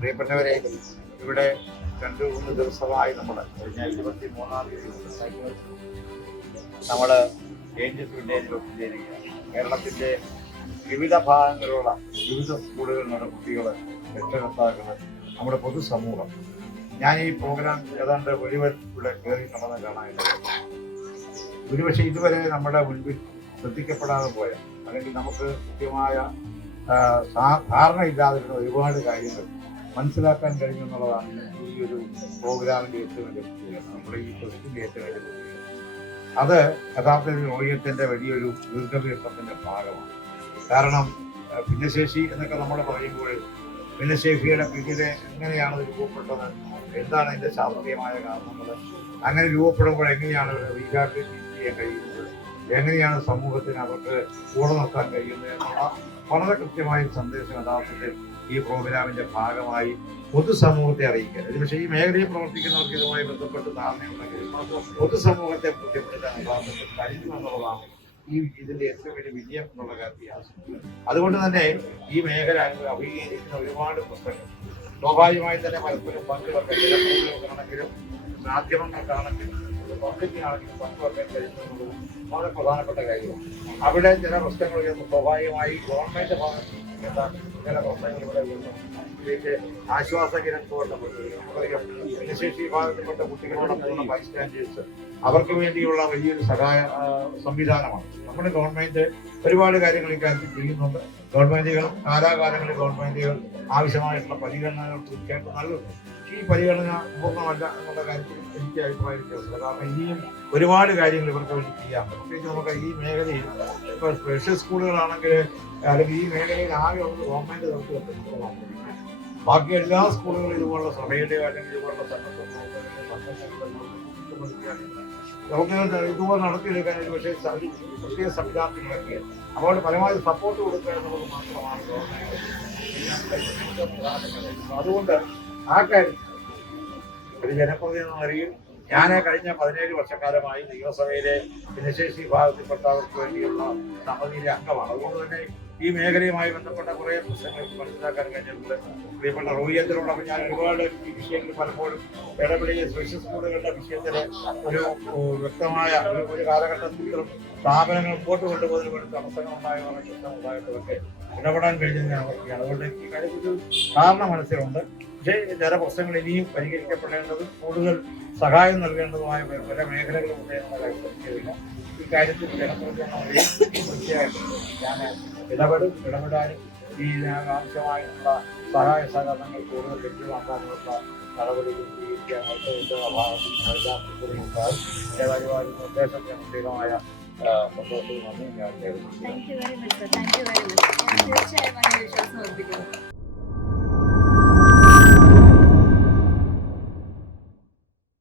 പ്രിയപ്പെട്ടവരെ, ഇവിടെ 2-3 ദിവസമായി നമ്മൾ കഴിഞ്ഞ 23-ാം തീയതി നമ്മൾ ഏഞ്ചൽസ് വില്ലേജിൽ ഒത്തുചേരുകയാണ്. കേരളത്തിൻ്റെ വിവിധ ഭാഗങ്ങളിലുള്ള വിവിധ സ്കൂളുകളിലുള്ള കുട്ടികൾ, രക്ഷകർത്താക്കൾ, നമ്മുടെ പൊതുസമൂഹം. ഞാൻ ഈ പ്രോഗ്രാം ഏതാണ്ട് മുഴുവൻ ഇവിടെ കയറി നടന്ന് കാണാനായിട്ട് ഒരുപക്ഷെ ഇതുവരെ നമ്മുടെ മുൻപിൽ ശ്രദ്ധിക്കപ്പെടാതെ പോയ, അല്ലെങ്കിൽ നമുക്ക് കൃത്യമായ ധാരണയില്ലാതിരുന്ന ഒരുപാട് കാര്യങ്ങൾ മനസ്സിലാക്കാൻ കഴിഞ്ഞു എന്നുള്ളതാണ് ഈ ഒരു പ്രോഗ്രാമിൻ്റെ ഏറ്റവും വലിയ പ്രത്യേകത. നമ്മുടെ ഈ ക്വസ്റ്റിൻ്റെ ഏറ്റവും വലിയ പ്രത്യേകത അത് യഥാർത്ഥത്തിൽ റോഹിയത്തിൻ്റെ വലിയൊരു ദീർഘവീക്ഷണത്തിൻ്റെ ഭാഗമാണ്. കാരണം ഭിന്നശേഷി എന്നൊക്കെ നമ്മൾ പറയുമ്പോൾ ഭിന്നശേഷിയുടെ പിന്നിൽ എങ്ങനെയാണ് രൂപപ്പെട്ടത്, എന്താണ് അതിൻ്റെ ശാസ്ത്രീയമായ കാരണങ്ങൾ, അങ്ങനെ രൂപപ്പെടുമ്പോൾ എങ്ങനെയാണ് റീഹാബിലിറ്റേറ്റ് ചെയ്യാൻ കഴിയുന്നത്, എങ്ങനെയാണ് സമൂഹത്തിന് അവർക്ക് കൂടെ നിർത്താൻ കഴിയുന്നത് എന്നുള്ള വളരെ കൃത്യമായ സന്ദേശം യഥാർത്ഥത്തിൽ ഈ പ്രോഗ്രാമിൻ്റെ ഭാഗമായി പൊതുസമൂഹത്തെ അറിയിക്കുക. പക്ഷേ ഈ മേഖലയിൽ പ്രവർത്തിക്കുന്നവർക്ക് ഇതുമായി ബന്ധപ്പെട്ട് ധാരണയുണ്ടെങ്കിൽ പൊതുസമൂഹത്തെ ബോധ്യപ്പെടുത്താൻ യഥാർത്ഥത്തിൽ കഴിയും എന്നുള്ളതാണ് ഇതിൻ്റെ ഏറ്റവും വലിയ വിജയം എന്നുള്ള കാര്യത്തിൽ. അതുകൊണ്ട് തന്നെ ഈ മേഖല അഭിമുഖീകരിക്കുന്ന ഒരുപാട് പ്രശ്നങ്ങൾ സ്വാഭാവികമായി തന്നെ പലപ്പോഴും പങ്കുവെക്കാണെങ്കിലും മാധ്യമങ്ങൾക്കാണെങ്കിലും പബ്ലിക്കിനാണെങ്കിലും പങ്കുവെക്കാൻ കഴിയുന്നത് വളരെ പ്രധാനപ്പെട്ട കാര്യമാണ്. അവിടെ ചില പ്രശ്നങ്ങൾ സ്വാഭാവികമായി ഗവൺമെന്റ് ഭാഗത്ത് ചില പ്രശ്നങ്ങൾ ഇവിടെ വരുന്നു. ആശ്വാസകിരത്തോടെ ഭിന്നശേഷി വിഭാഗത്തിൽപ്പെട്ട കുട്ടികളോടൊപ്പം ബൈസ്റ്റാൻഡേഴ്സ് അവർക്ക് വേണ്ടിയുള്ള വലിയൊരു സഹായ സംവിധാനമാണ്. നമ്മുടെ ഗവൺമെന്റ് ഒരുപാട് കാര്യങ്ങൾ ഇക്കാര്യത്തിൽ ചെയ്യുന്നുണ്ട്. ഗവൺമെന്റുകളും കാലാകാലങ്ങളിൽ ഗവൺമെന്റുകൾ ആവശ്യമായിട്ടുള്ള പരിഗണനകൾ തീർച്ചയായിട്ടും നൽകുന്നു. ഈ പരിഗണന പൂർണ്ണമല്ല എന്നുള്ള കാര്യത്തിൽ എനിക്ക് അഭിപ്രായം വ്യത്യാസമില്ല. കാരണം ഇനിയും ഒരുപാട് കാര്യങ്ങൾ ഇവർക്ക് വേണ്ടി ചെയ്യാം. പ്രത്യേകിച്ച് നമുക്ക് ഈ മേഖലയിൽ ഇപ്പോൾ സ്പെഷ്യൽ സ്കൂളുകളാണെങ്കിൽ അല്ലെങ്കിൽ ഈ മേഖലയിൽ ആകെ ഉള്ളത് ഗവൺമെന്റ് തലത്തിൽ ബാക്കി എല്ലാ സ്കൂളുകളും ഇതുപോലുള്ള സഭയുടെയോ അല്ലെങ്കിൽ ഇതുപോലുള്ള നമുക്ക് ഇതുപോലെ നടത്തിയെടുക്കാൻ ഒരു പക്ഷേ പ്രത്യേക സംവിധാനത്തിലൊക്കെ അവരോട് പരമാവധി സപ്പോർട്ട് കൊടുക്കുക എന്നുള്ളത് മാത്രമാണ് ഗവൺമെന്റ്. അതുകൊണ്ട് ആ കാര്യം ഒരു ജനപ്രതിനിധി എന്ന നിലയിൽ ഞാൻ കഴിഞ്ഞ 17 വർഷക്കാലമായി നിയമസഭയിലെ ഭിന്നശേഷി വിഭാഗത്തിൽപ്പെട്ടവർക്ക് വേണ്ടിയുള്ള സമിതിയിലെ അംഗമാണ്. അതുകൊണ്ട് തന്നെ ഈ മേഖലയുമായി ബന്ധപ്പെട്ട കുറേ പ്രശ്നങ്ങൾ മനസ്സിലാക്കാൻ കഴിഞ്ഞിട്ടുണ്ട്. പ്രിയപ്പെട്ട റോഹിയത്തിനോടൊപ്പം ഞാൻ ഒരുപാട് ഈ വിഷയങ്ങൾ പലപ്പോഴും ഇടപെടുകയും സ്പെഷ്യൽ സ്കൂളുകളുടെ വിഷയത്തിൽ ഒരു വ്യക്തമായ ഒരു കാലഘട്ടത്തിൽ സ്ഥാപനങ്ങൾ മുമ്പോട്ട് കൊണ്ടുപോകുന്നതിന് വേണ്ടി തടസ്സങ്ങൾ ഉണ്ടായവരുടെ പ്രശ്നമുണ്ടായിട്ടൊക്കെ ഇടപെടാൻ കഴിഞ്ഞത് ഞാൻ ഓർക്കുകയാണ്. അതുകൊണ്ട് ഈ കാര്യത്തിൽ ധാരണ മനസ്സിലുണ്ട്. പക്ഷേ ചില പ്രശ്നങ്ങൾ ഇനിയും പരിഹരിക്കപ്പെടേണ്ടതും കൂടുതൽ സഹായം നൽകേണ്ടതുമായ പല മേഖലകളും ഉണ്ടെന്നുള്ള കാര്യം സംശയമില്ല. ഈ കാര്യത്തിൽ ജനപ്രതിനിധികളെയും തീർച്ചയായിട്ടും ഞാൻ ഇടപെടാനും ഈ ആവശ്യമായിട്ടുള്ള സഹായ സഹകരണങ്ങൾ കൂടുതൽ ലഭ്യമാക്കാനുള്ള നടപടികൾ സ്വീകരിക്കാനായിട്ട് എൻ്റെ ഭാഗത്ത് നൽകാൻ ഏതായാലും നിർദ്ദേശത്തിന് പ്രത്യേകമായ സന്തോഷവും നന്ദി ഞാൻ നേരിടുന്നു. Thank you very much. തീർച്ചയായും വിശ്വാസം വർദ്ധിക്കുന്നു.